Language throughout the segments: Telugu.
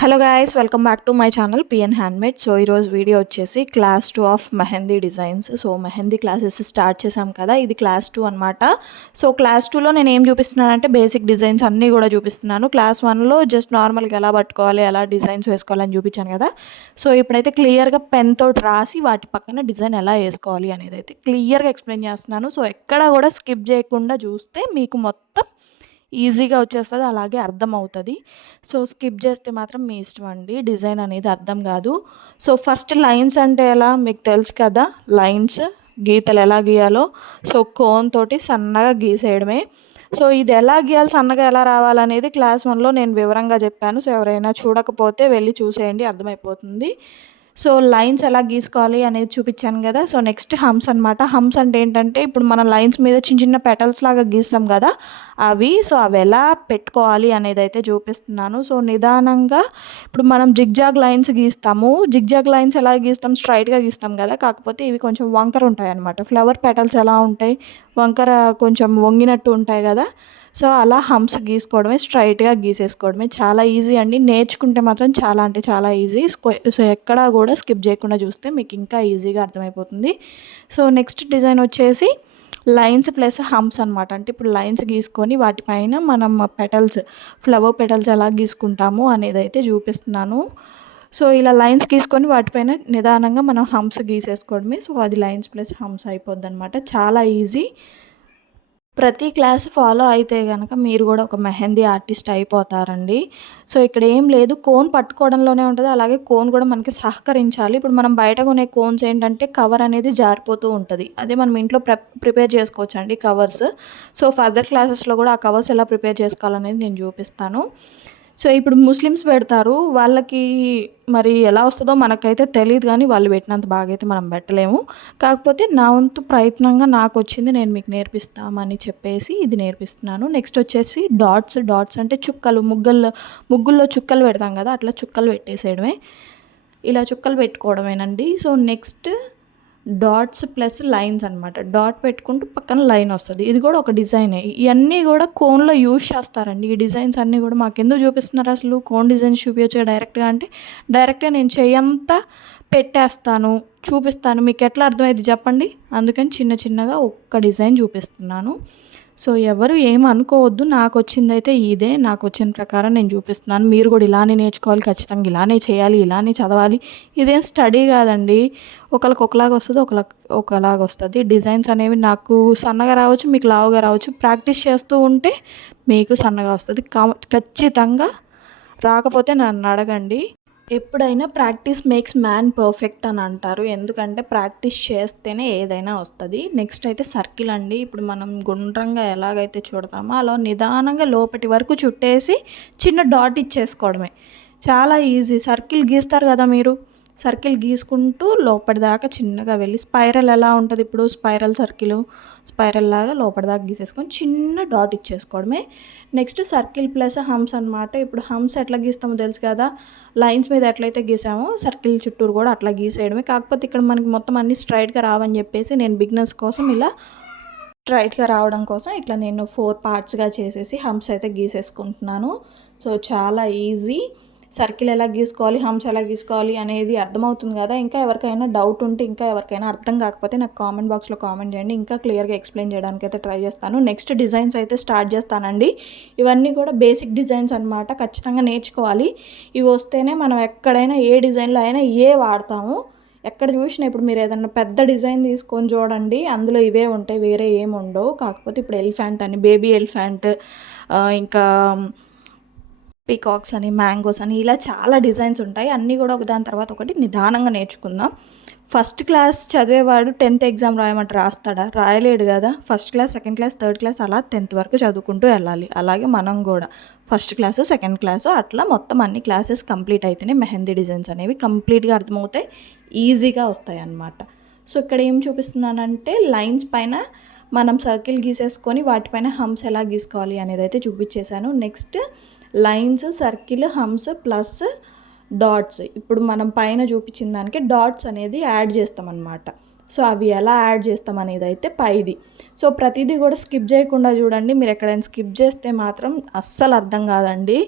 Hello guys, welcome back to my channel PN handmade. So ఈరోజు వీడియో వచ్చేసి class 2 of mehndi designs. So mehndi classes start చేసాం కదా, ఇది క్లాస్ 2 అనమాట. సో క్లాస్ 2లో నేను ఏం చూపిస్తున్నానంటే బేసిక్ డిజైన్స్ అన్నీ కూడా చూపిస్తున్నాను. క్లాస్ 1లో జస్ట్ నార్మల్గా ఎలా పట్టుకోవాలి, ఎలా డిజైన్స్ వేసుకోవాలని చూపించాను కదా. సో ఇప్పుడైతే క్లియర్గా పెన్ తోటి రాసి వాటి పక్కన డిజైన్ ఎలా వేసుకోవాలి అనేది అయితే క్లియర్గా ఎక్స్ప్లెయిన్ చేస్తున్నాను. సో ఎక్కడ కూడా స్కిప్ చేయకుండా చూస్తే మీకు మొత్తం ఈజీగా వచ్చేస్తుంది, అలాగే అర్థం అవుతుంది. సో స్కిప్ చేస్తే మాత్రం మీ ఇష్టం అండి, డిజైన్ అనేది అర్థం కాదు. సో ఫస్ట్ లైన్స్ అంటే ఎలా మీకు తెలుసు కదా, లైన్స్ గీతలు ఎలా గీయాలో. సో కోన్ తోటి సన్నగా గీసేయడమే. సో ఇది ఎలా గీయాలి, సన్నగా ఎలా రావాలనేది క్లాస్ 1లో నేను వివరంగా చెప్పాను. సో ఎవరైనా చూడకపోతే వెళ్ళి చూసేయండి, అర్థమైపోతుంది. సో లైన్స్ ఎలా గీసుకోవాలి అనేది చూపించాను కదా. సో నెక్స్ట్ హమ్స్ అనమాట. హమ్స్ అంటే ఏంటంటే ఇప్పుడు మన లైన్స్ మీద చిన్న చిన్న పెటల్స్ లాగా గీస్తాం కదా అవి. సో అవి ఎలా పెట్టుకోవాలి అనేది అయితే చూపిస్తున్నాను. సో నిదానంగా ఇప్పుడు మనం జిగ్జాగ్ లైన్స్ గీస్తాము. జిగ్జాగ్ లైన్స్ ఎలా గీస్తాం, స్ట్రైట్గా గీస్తాం కదా, కాకపోతే ఇవి కొంచెం వంకర ఉంటాయి అన్నమాట. ఫ్లవర్ పెటల్స్ ఎలా ఉంటాయి, వంకర కొంచెం వంగినట్టు ఉంటాయి కదా. సో అలా హంప్స్ గీసుకోవడమే, స్ట్రైట్గా గీసేసుకోవడమే. చాలా ఈజీ అండి, నేర్చుకుంటే మాత్రం చాలా అంటే చాలా ఈజీ. సో ఎక్కడా కూడా స్కిప్ చేయకుండా చూస్తే మీకు ఇంకా ఈజీగా అర్థమైపోతుంది. సో నెక్స్ట్ డిజైన్ వచ్చేసి లైన్స్ ప్లస్ హంప్స్ అనమాట. అంటే ఇప్పుడు లైన్స్ గీసుకొని వాటిపైన మనం పెటల్స్, ఫ్లవర్ పెటల్స్ ఎలా గీసుకుంటాము అనేది అయితే చూపిస్తున్నాను. సో ఇలా లైన్స్ గీసుకొని వాటిపైన నిదానంగా మనం హంప్స్ గీసేసుకోవడమే. సో అది లైన్స్ ప్లస్ హంప్స్ అయిపోద్ది అనమాట. చాలా ఈజీ. ప్రతి క్లాస్ ఫాలో అయితే కనుక మీరు కూడా ఒక మెహందీ ఆర్టిస్ట్ అయిపోతారండి. సో ఇక్కడ ఏం లేదు, కోన్ పట్టుకోవడంలోనే ఉంటుంది, అలాగే కోన్ కూడా మనకి సహకరించాలి. ఇప్పుడు మనం బయట కొనే కోన్స్ ఏంటంటే కవర్ అనేది జారిపోతూ ఉంటుంది. అదే మనం ఇంట్లో ప్రిపేర్ చేసుకోవచ్చు అండి కవర్స్. సో ఫర్దర్ క్లాసెస్లో కూడా ఆ కవర్స్ ఎలా ప్రిపేర్ చేసుకోవాలనేది నేను చూపిస్తాను. సో ఇప్పుడు ముస్లిమ్స్ పెడతారు, వాళ్ళకి మరి ఎలా వస్తుందో మనకైతే తెలియదు, కానీ వాళ్ళు పెట్టినంత బాగా అయితే మనం పెట్టలేము. కాకపోతే నా వంతు ప్రయత్నంగా నాకు వచ్చింది నేను మీకు నేర్పిస్తామని చెప్పేసి ఇది నేర్పిస్తున్నాను. నెక్స్ట్ వచ్చేసి డాట్స్. డాట్స్ అంటే చుక్కలు, ముగ్గుల్లో చుక్కలు పెడతాం కదా, అట్లా చుక్కలు పెట్టేసేయడమే. ఇలా చుక్కలు పెట్టుకోవడమేనండి. So next dots plus lines అనమాట. డాట్ పెట్టుకుంటూ పక్కన లైన్ వస్తుంది, ఇది కూడా ఒక డిజైనే. ఇవన్నీ కూడా కోన్లో యూజ్ చేస్తారండి. ఈ డిజైన్స్ అన్నీ కూడా మాకెందుకు చూపిస్తున్నారు, అసలు కోన్ డిజైన్స్ చూపించగా డైరెక్ట్గా అంటే డైరెక్ట్గా నేను చెయ్యంతా పెట్టేస్తాను, చూపిస్తాను, మీకు ఎట్లా అర్థమైంది చెప్పండి. అందుకని చిన్న చిన్నగా ఒక్క డిజైన్ చూపిస్తున్నాను. సో ఎవరు ఏమనుకోవద్దు, నాకు వచ్చిందైతే ఇదే, నాకు వచ్చిన ప్రకారం నేను చూపిస్తున్నాను. మీరు కూడా ఇలానే నేర్చుకోవాలి, ఖచ్చితంగా ఇలానే చేయాలి, ఇలానే చదవాలి. ఇదేం స్టడీ కాదండి, ఒకరికి ఒకలాగా వస్తుంది, ఒకలాగా వస్తుంది. డిజైన్స్ అనేవి నాకు సన్నగా రావచ్చు, మీకు లావుగా రావచ్చు. ప్రాక్టీస్ చేస్తూ ఉంటే మీకు సన్నగా వస్తుంది ఖచ్చితంగా. రాకపోతే నన్ను అడగండి. ఎప్పుడైనా ప్రాక్టీస్ మేక్స్ మ్యాన్ పర్ఫెక్ట్ అని అంటారు, ఎందుకంటే ప్రాక్టీస్ చేస్తేనే ఏదైనా వస్తుంది. నెక్స్ట్ అయితే సర్కిల్ అండి. ఇప్పుడు మనం గుండ్రంగా ఎలాగైతే చుడతామో అలా నిదానంగా లోపటి వరకు చుట్టేసి చిన్న డాట్ ఇచ్చేసుకోవడమే. చాలా ఈజీ. సర్కిల్ గీస్తారు కదా మీరు, సర్కిల్ గీసుకుంటూ లోపలిదాకా చిన్నగా వెళ్ళి స్పైరల్ ఎలా ఉంటుంది, ఇప్పుడు స్పైరల్ లాగా లోపలిదాకా గీసేసుకొని చిన్న డాట్ ఇచ్చేసుకోవడమే. నెక్స్ట్ సర్కిల్ ప్లస్ హమ్స్ అనమాట. ఇప్పుడు హమ్స్ ఎట్లా గీస్తామో తెలుసు కదా, లైన్స్ మీద ఎట్లయితే గీసామో సర్కిల్ చుట్టూరు కూడా అట్లా గీసేయడమే. కాకపోతే ఇక్కడ మనకి మొత్తం అన్నీ స్ట్రైట్గా రావని చెప్పేసి నేను బిగినర్స్ కోసం ఇలా స్ట్రైట్గా రావడం కోసం ఇట్లా నేను 4 పార్ట్స్గా చేసేసి హంప్స్ అయితే గీసేసుకుంటున్నాను. సో చాలా ఈజీ. సర్కిల్ ఎలా గీసుకోవాలి, హంప్స్ ఎలా గీసుకోవాలి అనేది అర్థమవుతుంది కదా. ఇంకా ఎవరికైనా డౌట్ ఉంటే, ఇంకా ఎవరికైనా అర్థం కాకపోతే నాకు కామెంట్ బాక్స్లో కామెంట్ చేయండి, ఇంకా క్లియర్గా ఎక్స్ప్లెయిన్ చేయడానికి అయితే ట్రై చేస్తాను. నెక్స్ట్ డిజైన్స్ అయితే స్టార్ట్ చేస్తానండి. ఇవన్నీ కూడా బేసిక్ డిజైన్స్ అనమాట, ఖచ్చితంగా నేర్చుకోవాలి. ఇవి వస్తేనే మనం ఎక్కడైనా ఏ డిజైన్లో అయినా వాడతాము. ఎక్కడ చూసినా ఇప్పుడు మీరు ఏదైనా పెద్ద డిజైన్ తీసుకొని చూడండి, అందులో ఇవే ఉంటాయి, వేరే ఏమి ఉండవు. కాకపోతే ఇప్పుడు ఎలిఫెంట్ అని, బేబీ ఎలిఫెంట్, ఇంకా పీకాక్స్ అని, మ్యాంగోస్ అని, ఇలా చాలా డిజైన్స్ ఉంటాయి. అన్నీ కూడా ఒకదాని తర్వాత ఒకటి నిదానంగా నేర్చుకుందాం. ఫస్ట్ క్లాస్ చదివేవాడు 10th ఎగ్జామ్ రాయమంటే రాస్తాడా? రాయలేడు కదా. First class, second class, third class అలా 10th వరకు చదువుకుంటూ వెళ్ళాలి. అలాగే మనం కూడా ఫస్ట్ క్లాసు, సెకండ్ క్లాసు అట్లా మొత్తం అన్ని క్లాసెస్ కంప్లీట్ అయితేనే మెహందీ డిజైన్స్ అనేవి కంప్లీట్గా అర్థమవుతాయి, ఈజీగా వస్తాయి అన్నమాట. సో ఇక్కడ ఏం చూపిస్తున్నానంటే లైన్స్ పైన మనం సర్కిల్ గీసేసుకొని వాటిపైన హంప్స్ ఎలా గీసుకోవాలి అనేది అయితే చూపించేశాను. Next lines, circle, humps plus dots. ఇప్పుడు మనం పైన చూపించిన దానికి డాట్స్ అనేది యాడ్ చేస్తామన్నమాట. సో అవి ఎలా యాడ్ చేస్తాం అనేది అయితే పైది. సో ప్రతిదీ కూడా స్కిప్ చేయకుండా చూడండి, మీరు ఎక్కడైనా స్కిప్ చేస్తే మాత్రం అస్సలు అర్థం కాదండి.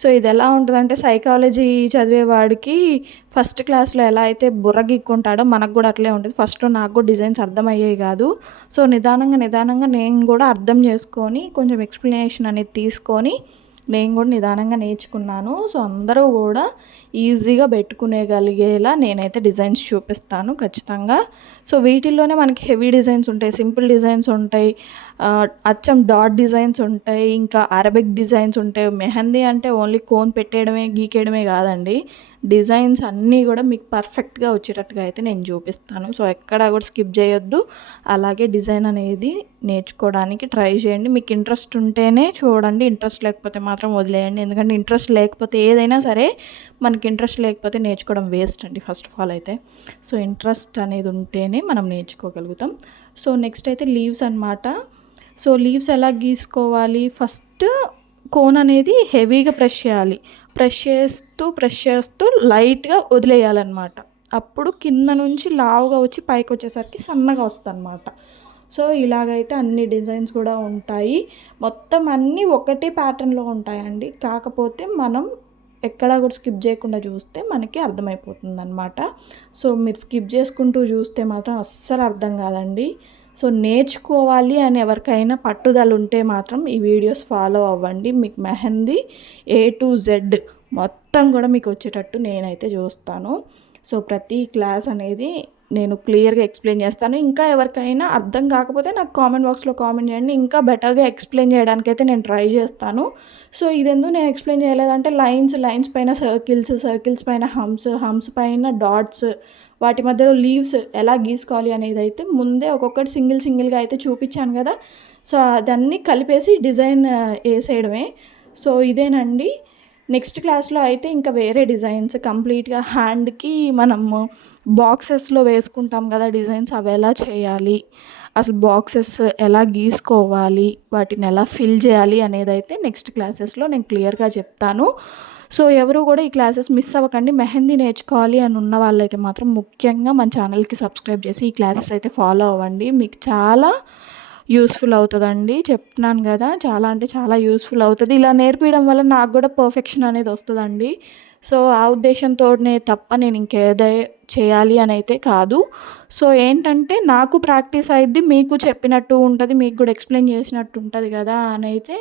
సో ఇది ఎలా ఉంటుందంటే సైకాలజీ చదివేవాడికి ఫస్ట్ క్లాస్లో ఎలా అయితే బుర్ర గీక్కుంటాడో మనకు కూడా అట్లే ఉంటుంది. ఫస్ట్లో నాకు కూడా డిజైన్స్ అర్థమయ్యేవి కాదు. సో నిదానంగా నేను కూడా అర్థం చేసుకొని కొంచెం ఎక్స్ప్లెనేషన్ అనేది తీసుకొని నేను కూడా నిదానంగా నేర్చుకున్నాను. సో అందరూ కూడా ఈజీగా పెట్టుకునేగలిగేలా నేనైతే డిజైన్స్ చూపిస్తాను ఖచ్చితంగా. సో వీటిల్లోనే మనకి హెవీ డిజైన్స్ ఉంటాయి, సింపుల్ డిజైన్స్ ఉంటాయి, అచ్చం డాట్ డిజైన్స్ ఉంటాయి, ఇంకా అరబిక్ డిజైన్స్ ఉంటాయి. మెహందీ అంటే ఓన్లీ కోన్ పెట్టేయడమే గీకేయడమే కాదండి, డిజైన్స్ అన్నీ కూడా మీకు పర్ఫెక్ట్గా వచ్చేటట్టుగా అయితే నేను చూపిస్తాను. సో ఎక్కడా కూడా స్కిప్ చేయొద్దు. అలాగే డిజైన్ అనేది నేర్చుకోవడానికి ట్రై చేయండి. మీకు ఇంట్రెస్ట్ ఉంటేనే చూడండి, ఇంట్రెస్ట్ లేకపోతే మాత్రం వదిలేయండి. ఎందుకంటే ఇంట్రెస్ట్ లేకపోతే ఏదైనా సరే మనకి ఇంట్రెస్ట్ లేకపోతే నేర్చుకోవడం వేస్ట్ అండి ఫస్ట్ ఆఫ్ ఆల్ అయితే. సో ఇంట్రెస్ట్ అనేది ఉంటేనే మనం నేర్చుకోగలుగుతాం. సో నెక్స్ట్ అయితే లీవ్స్ అనమాట. సో లీవ్స్ ఎలా గీసుకోవాలి, ఫస్ట్ కోన్ అనేది హెవీగా ప్రెస్ చేయాలి. ప్రెస్ చేస్తూ లైట్గా వదిలేయాలన్నమాట. అప్పుడు కింద నుంచి లావుగా వచ్చి పైకి వచ్చేసరికి సన్నగా వస్తుంది అనమాట. సో ఇలాగైతే అన్ని డిజైన్స్ కూడా ఉంటాయి. మొత్తం అన్నీ ఒకటే ప్యాటర్న్లో ఉంటాయండి. కాకపోతే మనం ఎక్కడా కూడా స్కిప్ చేయకుండా చూస్తే మనకి అర్థమైపోతుంది అనమాట. సో మీరు స్కిప్ చేసుకుంటూ చూస్తే మాత్రం అస్సలు అర్థం కాదండి. సో నేర్చుకోవాలి అని ఎవరికైనా పట్టుదల ఉంటే మాత్రం ఈ వీడియోస్ ఫాలో అవ్వండి. మీకు మెహందీ A to Z మొత్తం కూడా మీకు వచ్చేటట్టు నేనైతే చూస్తాను. సో ప్రతి క్లాస్ అనేది నేను క్లియర్గా ఎక్స్ప్లెయిన్ చేస్తాను. ఇంకా ఎవరికైనా అర్థం కాకపోతే నాకు కామెంట్ బాక్స్లో కామెంట్ చేయండి, ఇంకా బెటర్గా ఎక్స్ప్లెయిన్ చేయడానికైతే నేను ట్రై చేస్తాను. సో ఇదెందుకు నేను ఎక్స్ప్లెయిన్ చేయలేదంటే లైన్స్ పైన సర్కిల్స్ పైన హమ్స్ పైన డాట్స్, వాటి మధ్యలో లీవ్స్ ఎలా గీసుకోవాలి అనేది అయితే ముందే ఒక్కొక్కటి సింగిల్గా అయితే చూపించాను కదా. సో అదన్నీ కలిపేసి డిజైన్ వేసేయడమే. సో ఇదేనండి. నెక్స్ట్ క్లాస్లో అయితే ఇంకా వేరే డిజైన్స్ కంప్లీట్గా హ్యాండ్కి మనము బాక్సెస్లో వేసుకుంటాం కదా డిజైన్స్, అవి ఎలా చేయాలి, అసలు బాక్సెస్ ఎలా గీసుకోవాలి, వాటిని ఎలా ఫిల్ చేయాలి అనేది అయితే నెక్స్ట్ క్లాసెస్లో నేను క్లియర్గా చెప్తాను. సో ఎవరు కూడా ఈ క్లాసెస్ మిస్ అవ్వకండి. మెహందీ నేర్చుకోవాలి అని ఉన్న వాళ్ళైతే మాత్రం ముఖ్యంగా మన ఛానల్కి సబ్స్క్రైబ్ చేసి ఈ క్లాసెస్ అయితే ఫాలో అవ్వండి. మీకు చాలా యూస్ఫుల్ అవుతుందండి, చెప్తున్నాను కదా, చాలా అంటే చాలా యూస్ఫుల్ అవుతుంది. ఇలా నేర్పించడం వల్ల నాకు కూడా పర్ఫెక్షన్ అనేది వస్తుందండి. సో ఆ ఉద్దేశంతోనే తప్ప నేను ఇంకేదో చేయాలి అని అయితే కాదు. సో ఏంటంటే నాకు ప్రాక్టీస్ అయ్యిద్ది, మీకు చెప్పినట్టు ఉంటుంది, మీకు కూడా ఎక్స్ప్లెయిన్ చేసినట్టు ఉంటుంది కదా అని అయితే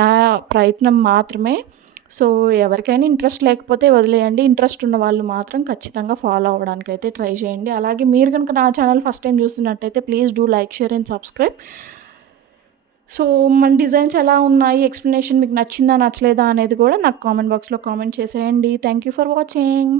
నా ప్రయత్నం మాత్రమే. సో ఎవరికైనా ఇంట్రెస్ట్ లేకపోతే వదిలేయండి, ఇంట్రెస్ట్ ఉన్న వాళ్ళు మాత్రం ఖచ్చితంగా ఫాలో అవ్వడానికి అయితే ట్రై చేయండి. అలాగే మీరు కనుక నా ఛానల్ ఫస్ట్ టైం చూస్తున్నట్టయితే please do like, share and subscribe. So మన డిజైన్స్ ఎలా ఉన్నాయి, ఎక్స్ప్లెనేషన్ మీకు నచ్చిందా నచ్చలేదా అనేది కూడా నాకు కామెంట్ బాక్స్లో కామెంట్ చేసేయండి. Thank you for watching.